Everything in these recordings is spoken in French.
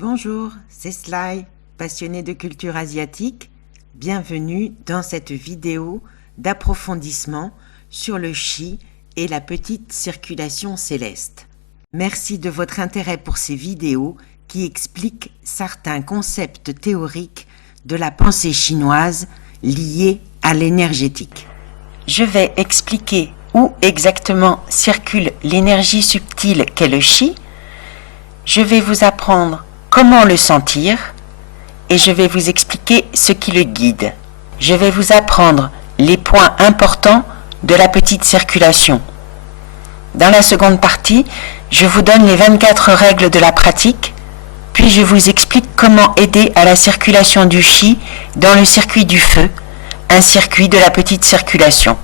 Bonjour, c'est Sly, passionné de culture asiatique. Bienvenue dans cette vidéo d'approfondissement sur le Qi et la petite circulation céleste. Merci de votre intérêt pour ces vidéos qui expliquent certains concepts théoriques de la pensée chinoise liés à l'énergétique. Je vais expliquer où exactement circule l'énergie subtile qu'est le Qi. Je vais vous apprendre comment le sentir et je vais vous expliquer ce qui le guide. Je vais vous apprendre les points importants de la petite circulation. Dans la seconde partie, je vous donne les 24 règles de la pratique, puis je vous explique comment aider à la circulation du Qi dans le circuit du feu, un circuit de la petite circulation.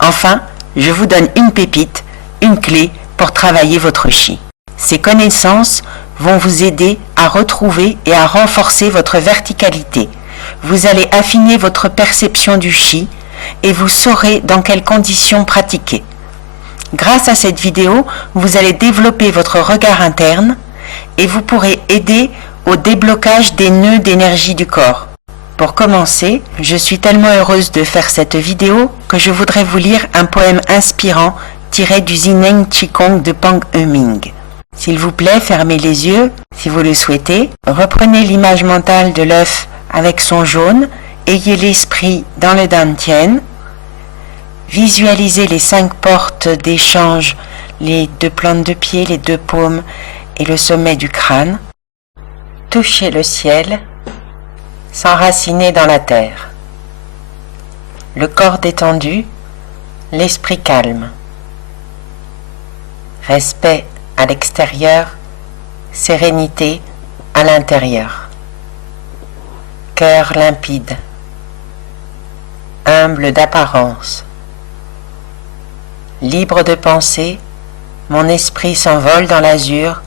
Enfin, je vous donne une pépite, une clé pour travailler votre Qi. Ces connaissances vont vous aider à retrouver et à renforcer votre verticalité. Vous allez affiner votre perception du Qi et vous saurez dans quelles conditions pratiquer. Grâce à cette vidéo, vous allez développer votre regard interne et vous pourrez aider au déblocage des nœuds d'énergie du corps. Pour commencer, je suis tellement heureuse de faire cette vidéo que je voudrais vous lire un poème inspirant tiré du Zineng Qigong de Pang Heming. S'il vous plaît, fermez les yeux, si vous le souhaitez. Reprenez l'image mentale de l'œuf avec son jaune. Ayez l'esprit dans le Dantian. Visualisez les 5 portes d'échange, les 2 plantes de pied, les 2 paumes et le sommet du crâne. Touchez le ciel, s'enraciner dans la terre. Le corps détendu, l'esprit calme. Respect à l'extérieur, sérénité à l'intérieur. Cœur limpide, humble d'apparence. Libre de pensée, mon esprit s'envole dans l'azur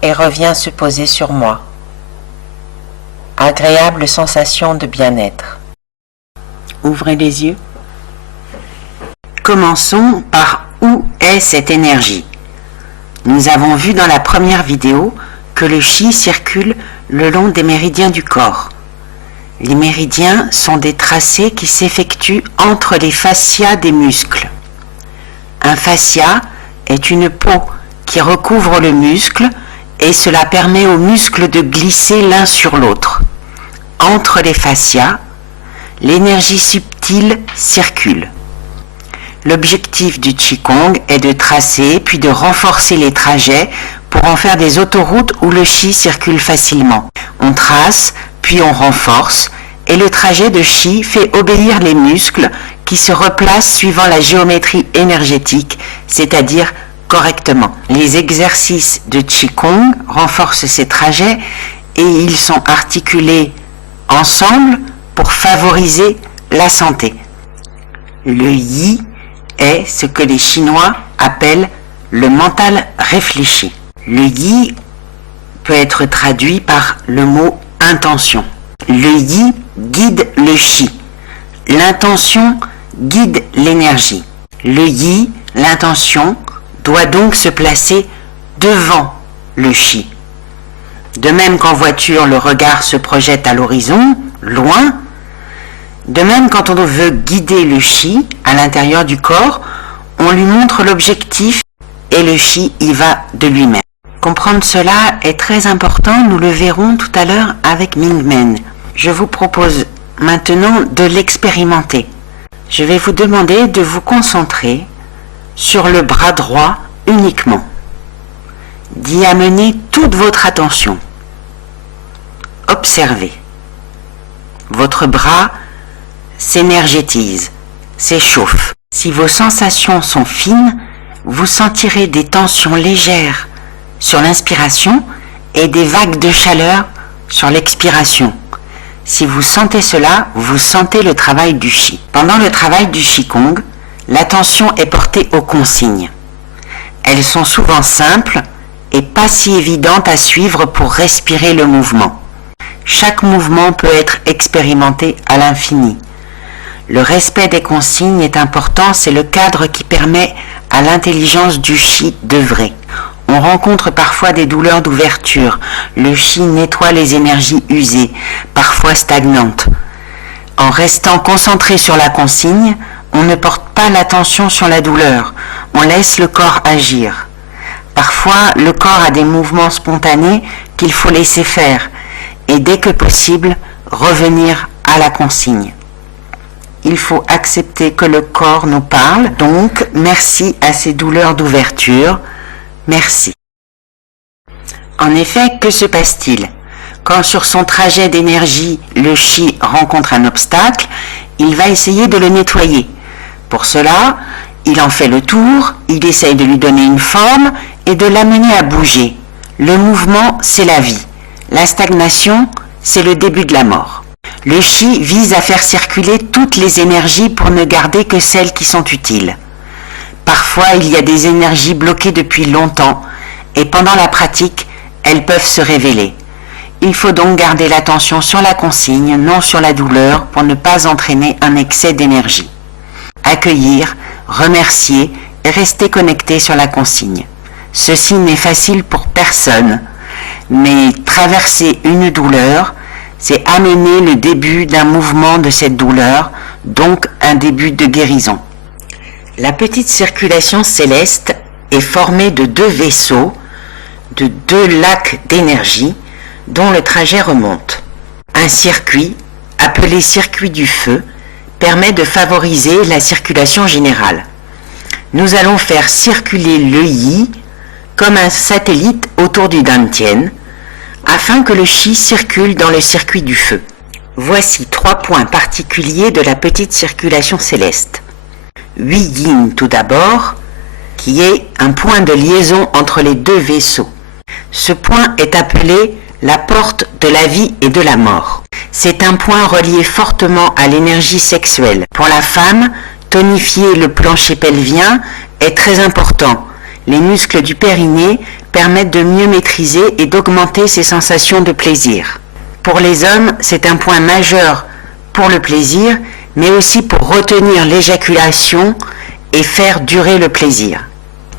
et revient se poser sur moi. Agréable sensation de bien-être. Ouvrez les yeux. Commençons par où est cette énergie. Nous avons vu dans la première vidéo que le Qi circule le long des méridiens du corps. Les méridiens sont des tracés qui s'effectuent entre les fascias des muscles. Un fascia est une peau qui recouvre le muscle et cela permet aux muscles de glisser l'un sur l'autre. Entre les fascias, l'énergie subtile circule. L'objectif du Qigong est de tracer puis de renforcer les trajets pour en faire des autoroutes où le Qi circule facilement. On trace, puis on renforce, et le trajet de Qi fait obéir les muscles qui se replacent suivant la géométrie énergétique, c'est-à-dire correctement. Les exercices de Qigong renforcent ces trajets et ils sont articulés ensemble pour favoriser la santé. Le Yi est ce que les Chinois appellent le mental réfléchi. Le Yi peut être traduit par le mot intention. Le Yi guide le Qi. L'intention guide l'énergie. Le Yi, l'intention, doit donc se placer devant le Qi. De même qu'en voiture, le regard se projette à l'horizon, loin. De même, quand on veut guider le Qi à l'intérieur du corps, on lui montre l'objectif et le Qi y va de lui-même. Comprendre cela est très important, nous le verrons tout à l'heure avec Mingmen. Je vous propose maintenant de l'expérimenter. Je vais vous demander de vous concentrer sur le bras droit uniquement, d'y amener toute votre attention. Observez. Votre bras s'énergétise, s'échauffe. Si vos sensations sont fines, vous sentirez des tensions légères sur l'inspiration et des vagues de chaleur sur l'expiration. Si vous sentez cela, vous sentez le travail du Qi. Pendant le travail du Qigong, l'attention est portée aux consignes. Elles sont souvent simples et pas si évidentes à suivre pour respirer le mouvement. Chaque mouvement peut être expérimenté à l'infini. Le respect des consignes est important, c'est le cadre qui permet à l'intelligence du Qi d'œuvrer. On rencontre parfois des douleurs d'ouverture. Le chi nettoie les énergies usées, parfois stagnantes. En restant concentré sur la consigne, on ne porte pas l'attention sur la douleur. On laisse le corps agir. Parfois, le corps a des mouvements spontanés qu'il faut laisser faire et dès que possible, revenir à la consigne. Il faut accepter que le corps nous parle, donc merci à ces douleurs d'ouverture. Merci. En effet, que se passe-t-il? Quand sur son trajet d'énergie, le chi rencontre un obstacle, il va essayer de le nettoyer. Pour cela, il en fait le tour, il essaye de lui donner une forme et de l'amener à bouger. Le mouvement, c'est la vie. La stagnation, c'est le début de la mort. Le chi vise à faire circuler toutes les énergies pour ne garder que celles qui sont utiles. Parfois, il y a des énergies bloquées depuis longtemps et pendant la pratique, elles peuvent se révéler. Il faut donc garder l'attention sur la consigne, non sur la douleur, pour ne pas entraîner un excès d'énergie. Accueillir, remercier et rester connecté sur la consigne. Ceci n'est facile pour personne, mais traverser une douleur, c'est amener le début d'un mouvement de cette douleur, donc un début de guérison. La petite circulation céleste est formée de deux vaisseaux, de deux lacs d'énergie, dont le trajet remonte. Un circuit, appelé circuit du feu, permet de favoriser la circulation générale. Nous allons faire circuler le yi comme un satellite autour du dantian, afin que le chi circule dans le circuit du feu. Voici 3 points particuliers de la petite circulation céleste. 8 yin tout d'abord, qui est un point de liaison entre les deux vaisseaux. Ce point est appelé la porte de la vie et de la mort. C'est un point relié fortement à l'énergie sexuelle. Pour la femme, tonifier le plancher pelvien est très important. Les muscles du périnée permettent de mieux maîtriser et d'augmenter ses sensations de plaisir. Pour les hommes, c'est un point majeur pour le plaisir, mais aussi pour retenir l'éjaculation et faire durer le plaisir.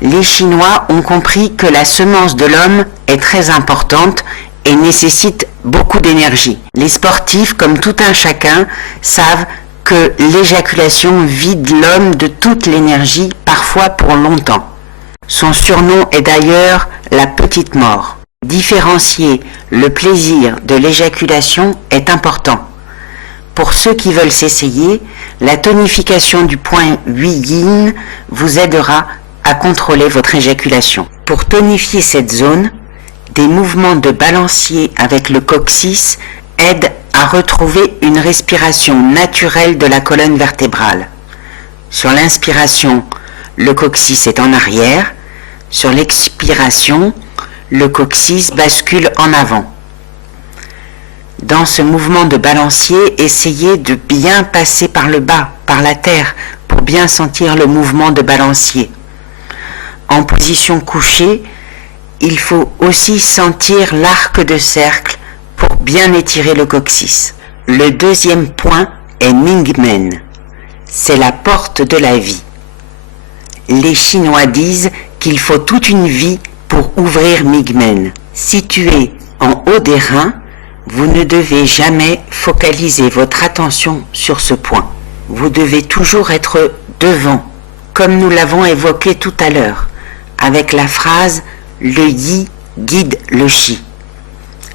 Les Chinois ont compris que la semence de l'homme est très importante et nécessite beaucoup d'énergie. Les sportifs, comme tout un chacun, savent que l'éjaculation vide l'homme de toute l'énergie, parfois pour longtemps. Son surnom est d'ailleurs la petite mort. Différencier le plaisir de l'éjaculation est important. Pour ceux qui veulent s'essayer, la tonification du point 8 yin vous aidera à contrôler votre éjaculation. Pour tonifier cette zone, des mouvements de balancier avec le coccyx aident à retrouver une respiration naturelle de la colonne vertébrale. Sur l'inspiration, le coccyx est en arrière. Sur l'expiration, le coccyx bascule en avant. Dans ce mouvement de balancier, essayez de bien passer par le bas, par la terre, pour bien sentir le mouvement de balancier. En position couchée, il faut aussi sentir l'arc de cercle pour bien étirer le coccyx. Le deuxième point est Mingmen. C'est la porte de la vie. Les Chinois disent qu'il faut toute une vie pour ouvrir Mingmen. Situé en haut des reins, vous ne devez jamais focaliser votre attention sur ce point. Vous devez toujours être devant, comme nous l'avons évoqué tout à l'heure, avec la phrase « le yi guide le chi ».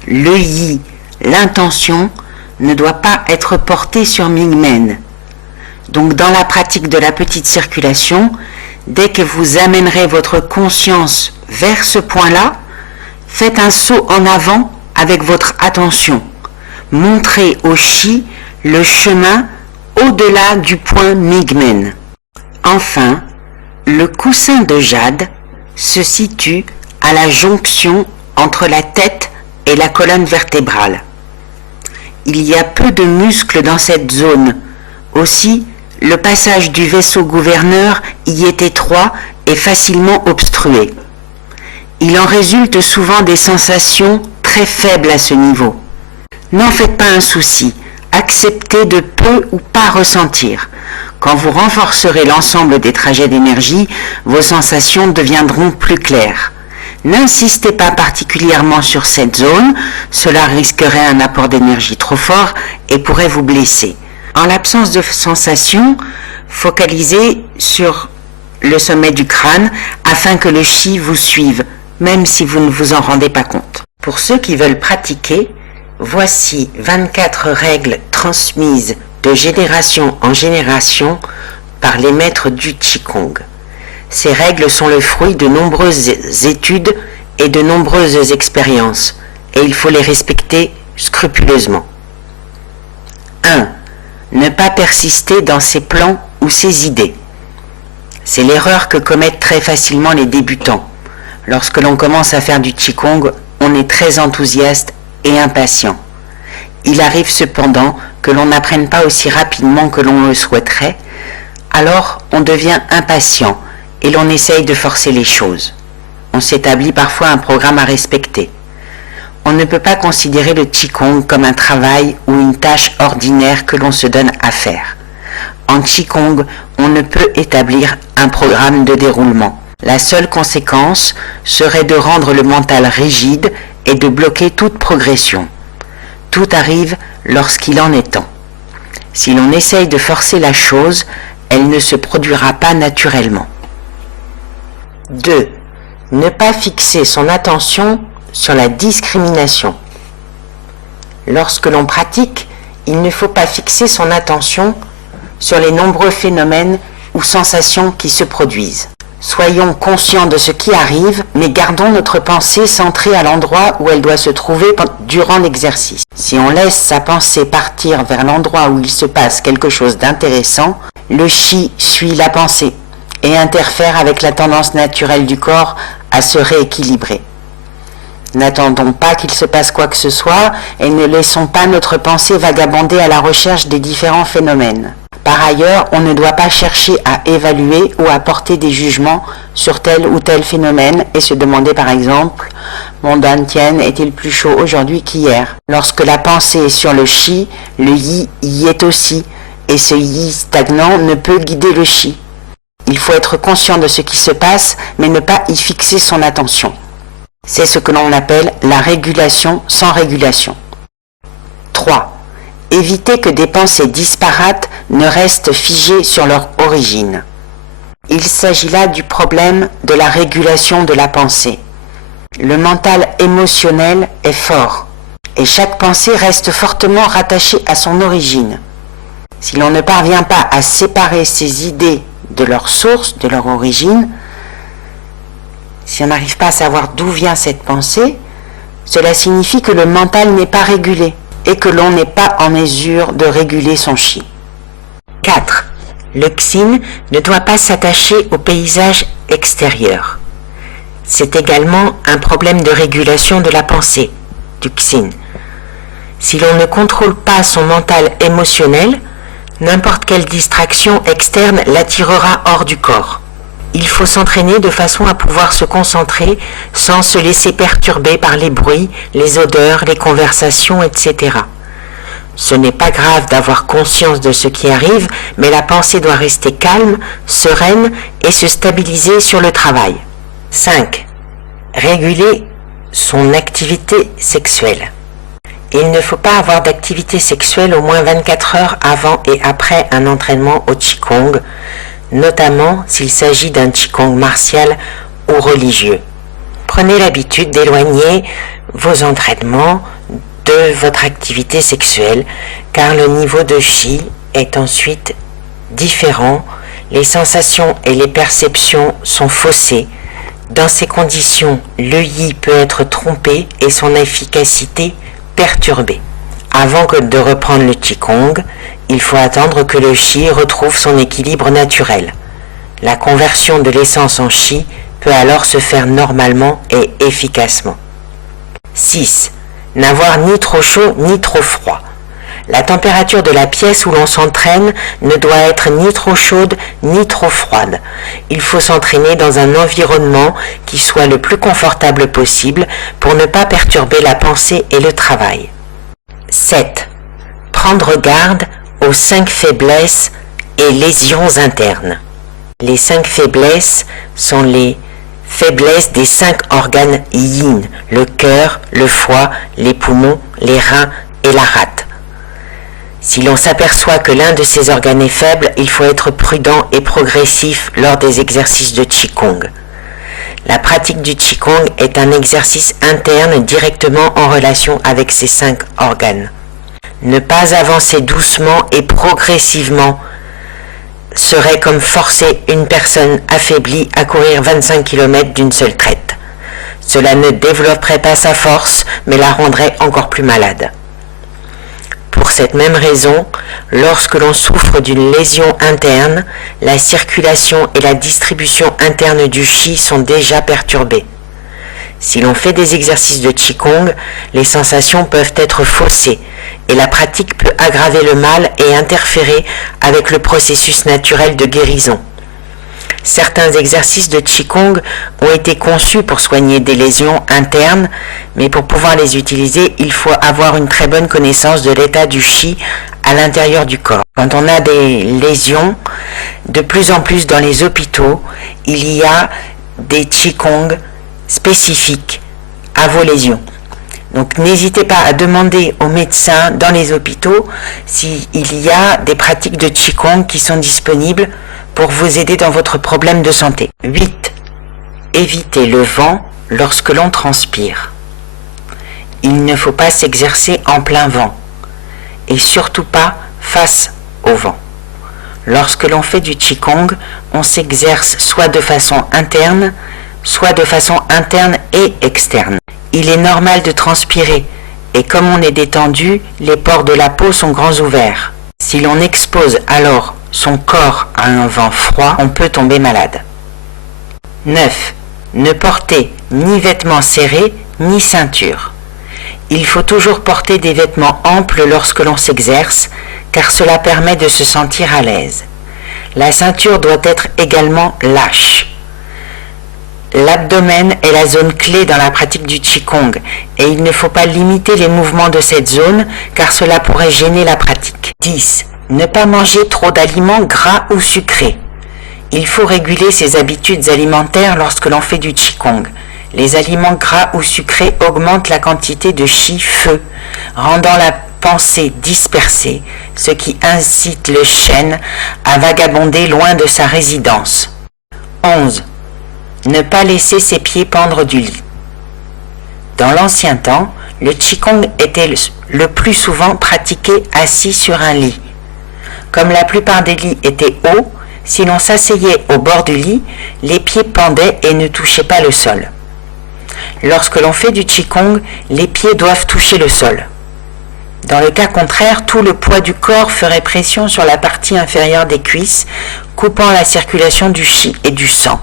Le yi, l'intention, ne doit pas être portée sur Mingmen. Donc dans la pratique de la petite circulation, dès que vous amènerez votre conscience vers ce point-là, faites un saut en avant avec votre attention. Montrez au chi le chemin au-delà du point Mingmen. Enfin, le coussin de jade se situe à la jonction entre la tête et la colonne vertébrale. Il y a peu de muscles dans cette zone. Aussi, le passage du vaisseau gouverneur y est étroit et facilement obstrué. Il en résulte souvent des sensations très faibles à ce niveau. N'en faites pas un souci, acceptez de peu ou pas ressentir. Quand vous renforcerez l'ensemble des trajets d'énergie, vos sensations deviendront plus claires. N'insistez pas particulièrement sur cette zone, cela risquerait un apport d'énergie trop fort et pourrait vous blesser. En l'absence de sensation, focalisez sur le sommet du crâne afin que le chi vous suive, même si vous ne vous en rendez pas compte. Pour ceux qui veulent pratiquer, voici 24 règles transmises de génération en génération par les maîtres du Qigong. Ces règles sont le fruit de nombreuses études et de nombreuses expériences, et il faut les respecter scrupuleusement. 1. Ne pas persister dans ses plans ou ses idées. C'est l'erreur que commettent très facilement les débutants. Lorsque l'on commence à faire du Qigong, on est très enthousiaste et impatient. Il arrive cependant que l'on n'apprenne pas aussi rapidement que l'on le souhaiterait, alors on devient impatient et l'on essaye de forcer les choses. On s'établit parfois un programme à respecter. On ne peut pas considérer le Qigong comme un travail ou une tâche ordinaire que l'on se donne à faire. En Qigong, on ne peut établir un programme de déroulement. La seule conséquence serait de rendre le mental rigide et de bloquer toute progression. Tout arrive lorsqu'il en est temps. Si l'on essaye de forcer la chose, elle ne se produira pas naturellement. 2. Ne pas fixer son attention sur la discrimination. Lorsque l'on pratique, il ne faut pas fixer son attention sur les nombreux phénomènes ou sensations qui se produisent. Soyons conscients de ce qui arrive, mais gardons notre pensée centrée à l'endroit où elle doit se trouver durant l'exercice. Si on laisse sa pensée partir vers l'endroit où il se passe quelque chose d'intéressant, le chi suit la pensée et interfère avec la tendance naturelle du corps à se rééquilibrer. N'attendons pas qu'il se passe quoi que ce soit et ne laissons pas notre pensée vagabonder à la recherche des différents phénomènes. Par ailleurs, on ne doit pas chercher à évaluer ou à porter des jugements sur tel ou tel phénomène et se demander par exemple « Mon dantian est-il plus chaud aujourd'hui qu'hier ?» Lorsque la pensée est sur le chi, le yi y est aussi et ce yi stagnant ne peut guider le chi. Il faut être conscient de ce qui se passe mais ne pas y fixer son attention. C'est ce que l'on appelle la régulation sans régulation. 3. Éviter que des pensées disparates ne restent figées sur leur origine. Il s'agit là du problème de la régulation de la pensée. Le mental émotionnel est fort et chaque pensée reste fortement rattachée à son origine. Si l'on ne parvient pas à séparer ces idées de leur source, de leur origine, si on n'arrive pas à savoir d'où vient cette pensée, cela signifie que le mental n'est pas régulé et que l'on n'est pas en mesure de réguler son chi. 4. Le xin ne doit pas s'attacher au paysage extérieur. C'est également un problème de régulation de la pensée, du xin. Si l'on ne contrôle pas son mental émotionnel, n'importe quelle distraction externe l'attirera hors du corps. Il faut s'entraîner de façon à pouvoir se concentrer sans se laisser perturber par les bruits, les odeurs, les conversations, etc. Ce n'est pas grave d'avoir conscience de ce qui arrive, mais la pensée doit rester calme, sereine et se stabiliser sur le travail. 5. Réguler son activité sexuelle. Il ne faut pas avoir d'activité sexuelle au moins 24 heures avant et après un entraînement au Qigong, notamment s'il s'agit d'un Qigong martial ou religieux. Prenez l'habitude d'éloigner vos entraînements de votre activité sexuelle, car le niveau de chi est ensuite différent, les sensations et les perceptions sont faussées. Dans ces conditions, le yi peut être trompé et son efficacité perturbée. Avant de reprendre le Qigong, il faut attendre que le chi retrouve son équilibre naturel. La conversion de l'essence en chi peut alors se faire normalement et efficacement. 6. N'avoir ni trop chaud ni trop froid. La température de la pièce où l'on s'entraîne ne doit être ni trop chaude ni trop froide. Il faut s'entraîner dans un environnement qui soit le plus confortable possible pour ne pas perturber la pensée et le travail. 7. Prendre garde aux 5 faiblesses et lésions internes. Les 5 faiblesses sont les Faiblesse des 5 organes yin, le cœur, le foie, les poumons, les reins et la rate. Si l'on s'aperçoit que l'un de ces organes est faible, il faut être prudent et progressif lors des exercices de Qigong. La pratique du Qigong est un exercice interne directement en relation avec ces 5 organes. Ne pas avancer doucement et progressivement serait comme forcer une personne affaiblie à courir 25 km d'une seule traite. Cela ne développerait pas sa force, mais la rendrait encore plus malade. Pour cette même raison, lorsque l'on souffre d'une lésion interne, la circulation et la distribution interne du Qi sont déjà perturbées. Si l'on fait des exercices de Qigong, les sensations peuvent être faussées et la pratique peut aggraver le mal et interférer avec le processus naturel de guérison. Certains exercices de Qigong ont été conçus pour soigner des lésions internes, mais pour pouvoir les utiliser, il faut avoir une très bonne connaissance de l'état du Qi à l'intérieur du corps. Quand on a des lésions, de plus en plus dans les hôpitaux, il y a des Qigong spécifiques à vos lésions. Donc n'hésitez pas à demander aux médecins dans les hôpitaux s'il y a des pratiques de Qigong qui sont disponibles pour vous aider dans votre problème de santé. 8. Évitez le vent lorsque l'on transpire. Il ne faut pas s'exercer en plein vent et surtout pas face au vent. Lorsque l'on fait du Qigong, on s'exerce soit de façon interne et externe. Il est normal de transpirer et comme on est détendu, les pores de la peau sont grands ouverts. Si l'on expose alors son corps à un vent froid, on peut tomber malade. 9. Ne portez ni vêtements serrés ni ceinture. Il faut toujours porter des vêtements amples lorsque l'on s'exerce, car cela permet de se sentir à l'aise. La ceinture doit être également lâche. L'abdomen est la zone clé dans la pratique du Qigong et il ne faut pas limiter les mouvements de cette zone car cela pourrait gêner la pratique. 10. Ne pas manger trop d'aliments gras ou sucrés. Il faut réguler ses habitudes alimentaires lorsque l'on fait du Qigong. Les aliments gras ou sucrés augmentent la quantité de Qi feu, rendant la pensée dispersée, ce qui incite le chêne à vagabonder loin de sa résidence. 11. Ne pas laisser ses pieds pendre du lit. Dans l'ancien temps, le Qigong était le plus souvent pratiqué assis sur un lit. Comme la plupart des lits étaient hauts, si l'on s'asseyait au bord du lit, les pieds pendaient et ne touchaient pas le sol. Lorsque l'on fait du Qigong, les pieds doivent toucher le sol. Dans le cas contraire, tout le poids du corps ferait pression sur la partie inférieure des cuisses, coupant la circulation du Qi et du sang.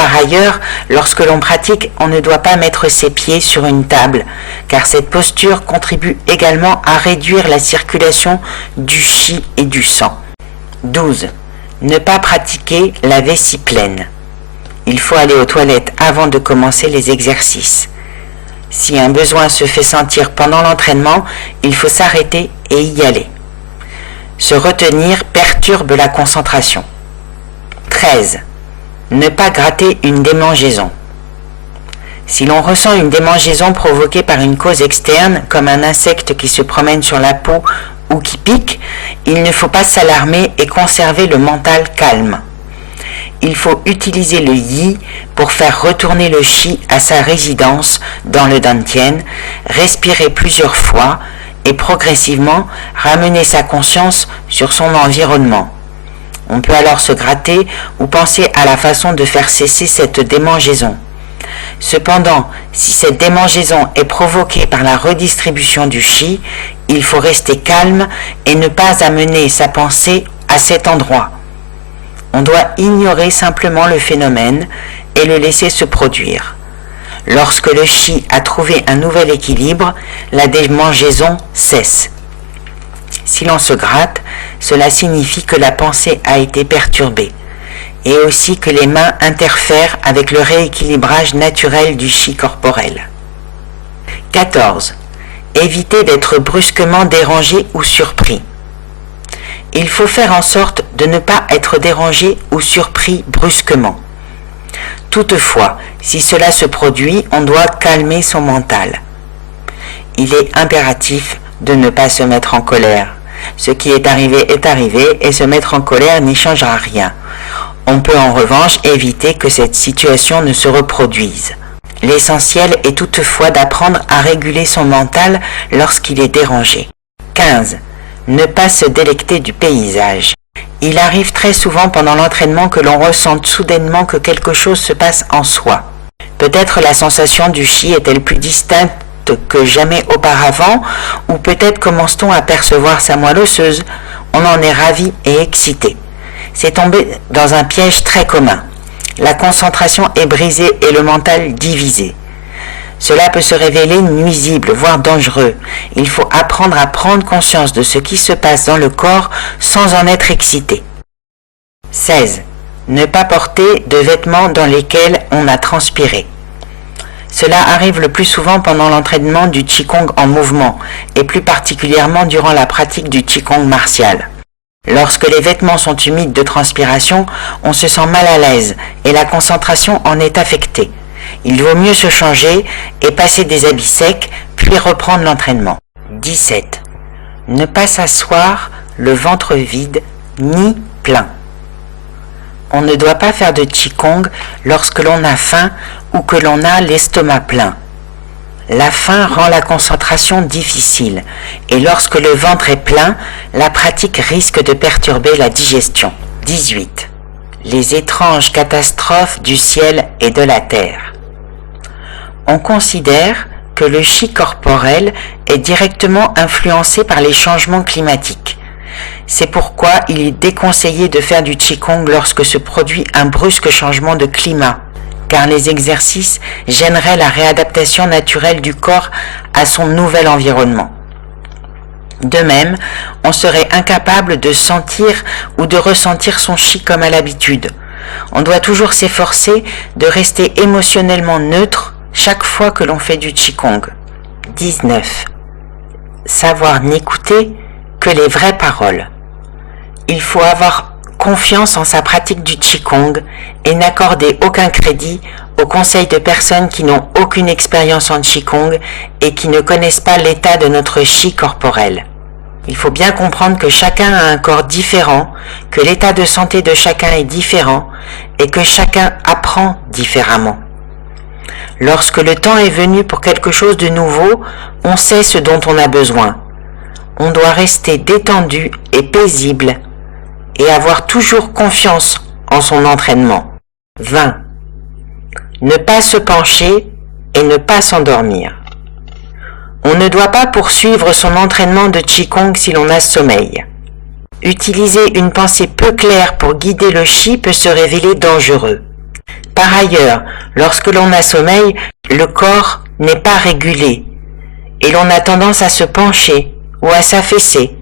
Par ailleurs, lorsque l'on pratique, on ne doit pas mettre ses pieds sur une table, car cette posture contribue également à réduire la circulation du Qi et du sang. 12. Ne pas pratiquer la vessie pleine. Il faut aller aux toilettes avant de commencer les exercices. Si un besoin se fait sentir pendant l'entraînement, il faut s'arrêter et y aller. Se retenir perturbe la concentration. 13. Ne pas gratter une démangeaison. Si l'on ressent une démangeaison provoquée par une cause externe, comme un insecte qui se promène sur la peau ou qui pique, il ne faut pas s'alarmer et conserver le mental calme. Il faut utiliser le Yi pour faire retourner le Qi à sa résidence dans le Dantian, respirer plusieurs fois et progressivement ramener sa conscience sur son environnement. On peut alors se gratter ou penser à la façon de faire cesser cette démangeaison. Cependant, si cette démangeaison est provoquée par la redistribution du Qi, il faut rester calme et ne pas amener sa pensée à cet endroit. On doit ignorer simplement le phénomène et le laisser se produire. Lorsque le Qi a trouvé un nouvel équilibre, la démangeaison cesse. Si l'on se gratte, cela signifie que la pensée a été perturbée et aussi que les mains interfèrent avec le rééquilibrage naturel du Qi corporel. 14. Évitez d'être brusquement dérangé ou surpris. Il faut faire en sorte de ne pas être dérangé ou surpris brusquement. Toutefois, si cela se produit, on doit calmer son mental. Il est impératif de ne pas se mettre en colère. Ce qui est arrivé et se mettre en colère n'y changera rien. On peut en revanche éviter que cette situation ne se reproduise. L'essentiel est toutefois d'apprendre à réguler son mental lorsqu'il est dérangé. 15. Ne pas se délecter du paysage. Il arrive très souvent pendant l'entraînement que l'on ressente soudainement que quelque chose se passe en soi. Peut-être la sensation du chi est-elle plus distincte que jamais auparavant, ou peut-être commence-t-on à percevoir sa moelle osseuse. On en est ravi et excité. C'est tombé dans un piège très commun. La concentration est brisée et le mental divisé. Cela peut se révéler nuisible, voire dangereux. Il faut apprendre à prendre conscience de ce qui se passe dans le corps sans en être excité. 16. Ne pas porter de vêtements dans lesquels on a transpiré. Cela arrive le plus souvent pendant l'entraînement du Qigong en mouvement, et plus particulièrement durant la pratique du Qigong martial. Lorsque les vêtements sont humides de transpiration, on se sent mal à l'aise et la concentration en est affectée. Il vaut mieux se changer et passer des habits secs, puis reprendre l'entraînement. 17. Ne pas s'asseoir le ventre vide ni plein. On ne doit pas faire de Qigong lorsque l'on a faim ou que l'on a l'estomac plein. La faim rend la concentration difficile et lorsque le ventre est plein, la pratique risque de perturber la digestion. 18. Les étranges catastrophes du ciel et de la terre. On considère que le chi corporel est directement influencé par les changements climatiques. C'est pourquoi il est déconseillé de faire du Qigong lorsque se produit un brusque changement de climat, car les exercices gêneraient la réadaptation naturelle du corps à son nouvel environnement. De même, on serait incapable de sentir ou de ressentir son chi comme à l'habitude. On doit toujours s'efforcer de rester émotionnellement neutre chaque fois que l'on fait du Qigong. 19. Savoir n'écouter que les vraies paroles. Il faut avoir confiance en sa pratique du Qigong et n'accorder aucun crédit aux conseils de personnes qui n'ont aucune expérience en Qigong et qui ne connaissent pas l'état de notre chi corporel. Il faut bien comprendre que chacun a un corps différent, que l'état de santé de chacun est différent et que chacun apprend différemment. Lorsque le temps est venu pour quelque chose de nouveau, on sait ce dont on a besoin. On doit rester détendu et paisible et avoir toujours confiance en son entraînement. 20. Ne pas se pencher et ne pas s'endormir. On ne doit pas poursuivre son entraînement de Qigong si l'on a sommeil. Utiliser une pensée peu claire pour guider le chi peut se révéler dangereux. Par ailleurs, lorsque l'on a sommeil, le corps n'est pas régulé et l'on a tendance à se pencher ou à s'affaisser.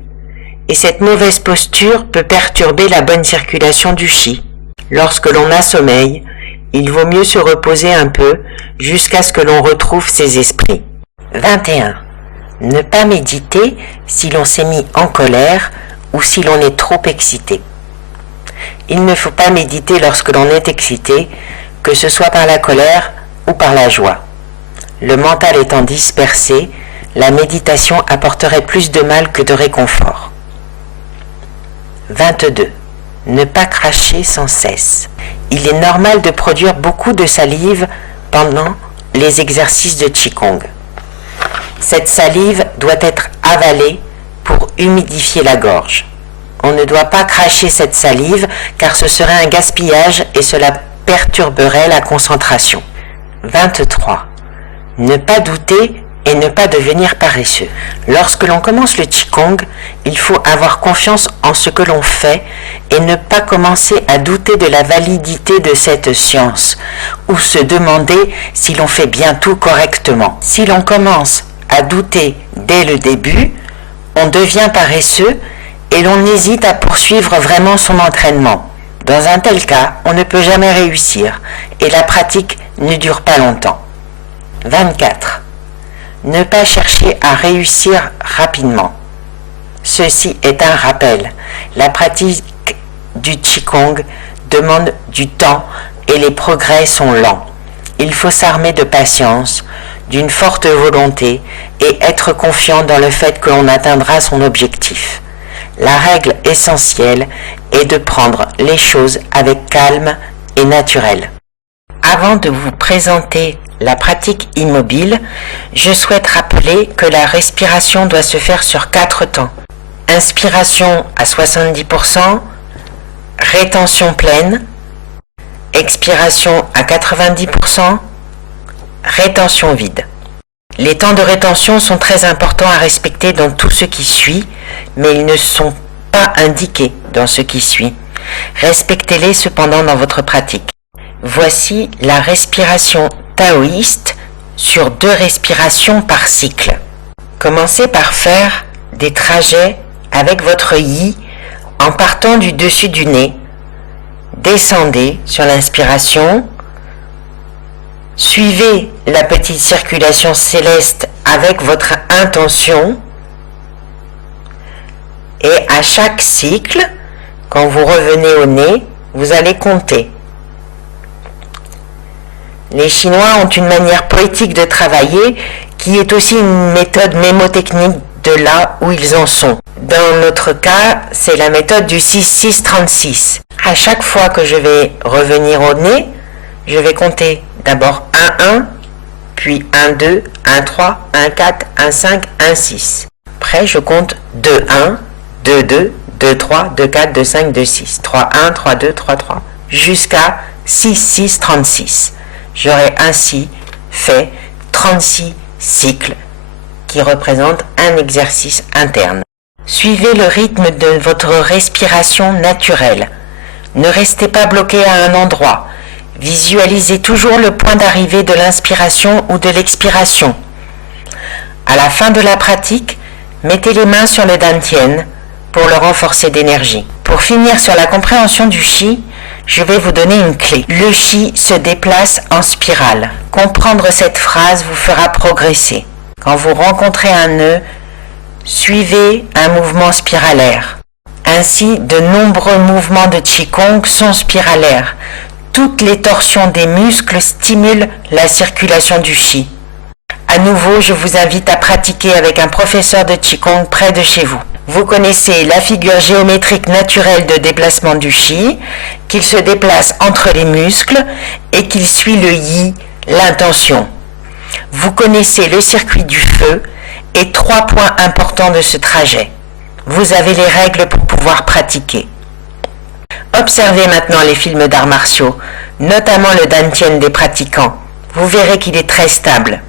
Et cette mauvaise posture peut perturber la bonne circulation du chi. Lorsque l'on a sommeil, il vaut mieux se reposer un peu jusqu'à ce que l'on retrouve ses esprits. 21. Ne pas méditer si l'on s'est mis en colère ou si l'on est trop excité. Il ne faut pas méditer lorsque l'on est excité, que ce soit par la colère ou par la joie. Le mental étant dispersé, la méditation apporterait plus de mal que de réconfort. 22. Ne pas cracher sans cesse. Il est normal de produire beaucoup de salive pendant les exercices de Qigong. Cette salive doit être avalée pour humidifier la gorge. On ne doit pas cracher cette salive car ce serait un gaspillage et cela perturberait la concentration. 23. Ne pas douter et ne pas devenir paresseux. Lorsque l'on commence le Qigong, il faut avoir confiance en ce que l'on fait et ne pas commencer à douter de la validité de cette science ou se demander si l'on fait bien tout correctement. Si l'on commence à douter dès le début, on devient paresseux et l'on hésite à poursuivre vraiment son entraînement. Dans un tel cas, on ne peut jamais réussir et la pratique ne dure pas longtemps. 24. Ne pas chercher à réussir rapidement. Ceci est un rappel. La pratique du Qigong demande du temps et les progrès sont lents. Il faut s'armer de patience, d'une forte volonté et être confiant dans le fait que l'on atteindra son objectif. La règle essentielle est de prendre les choses avec calme et naturel. Avant de vous présenter la pratique immobile, je souhaite rappeler que la respiration doit se faire sur 4 temps. Inspiration à 70%, rétention pleine, expiration à 90%, rétention vide. Les temps de rétention sont très importants à respecter dans tout ce qui suit, mais ils ne sont pas indiqués dans ce qui suit. Respectez-les cependant dans votre pratique. Voici la respiration taoïste sur 2 respirations par cycle. Commencez par faire des trajets avec votre yi en partant du dessus du nez. Descendez sur l'inspiration. Suivez la petite circulation céleste avec votre intention. Et à chaque cycle, quand vous revenez au nez, vous allez compter. Les Chinois ont une manière poétique de travailler qui est aussi une méthode mémotechnique de là où ils en sont. Dans notre cas, c'est la méthode du 6-6-36. À chaque fois que je vais revenir au nez, je vais compter d'abord 1-1, puis 1-2, 1-3, 1-4, 1-5, 1-6. Après, je compte 2-1, 2-2, 2-3, 2-4, 2-5, 2-6, 3-1, 3-2, 3-3, jusqu'à 6-6-36. J'aurai ainsi fait 36 cycles qui représentent un exercice interne. Suivez le rythme de votre respiration naturelle. Ne restez pas bloqué à un endroit. Visualisez toujours le point d'arrivée de l'inspiration ou de l'expiration. À la fin de la pratique, mettez les mains sur le dantian pour le renforcer d'énergie. Pour finir sur la compréhension du chi, je vais vous donner une clé. Le chi se déplace en spirale. Comprendre cette phrase vous fera progresser. Quand vous rencontrez un nœud, suivez un mouvement spiralaire. Ainsi, de nombreux mouvements de Qigong sont spiralaires. Toutes les torsions des muscles stimulent la circulation du chi. À nouveau, je vous invite à pratiquer avec un professeur de Qigong près de chez vous. Vous connaissez la figure géométrique naturelle de déplacement du chi, qu'il se déplace entre les muscles et qu'il suit le yi, l'intention. Vous connaissez le circuit du feu et 3 points importants de ce trajet. Vous avez les règles pour pouvoir pratiquer. Observez maintenant les films d'arts martiaux, notamment le dantian des pratiquants. Vous verrez qu'il est très stable.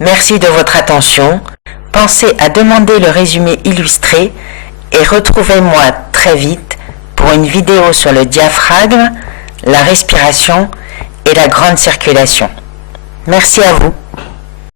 Merci de votre attention. Pensez à demander le résumé illustré et retrouvez-moi très vite pour une vidéo sur le diaphragme, la respiration et la grande circulation. Merci à vous.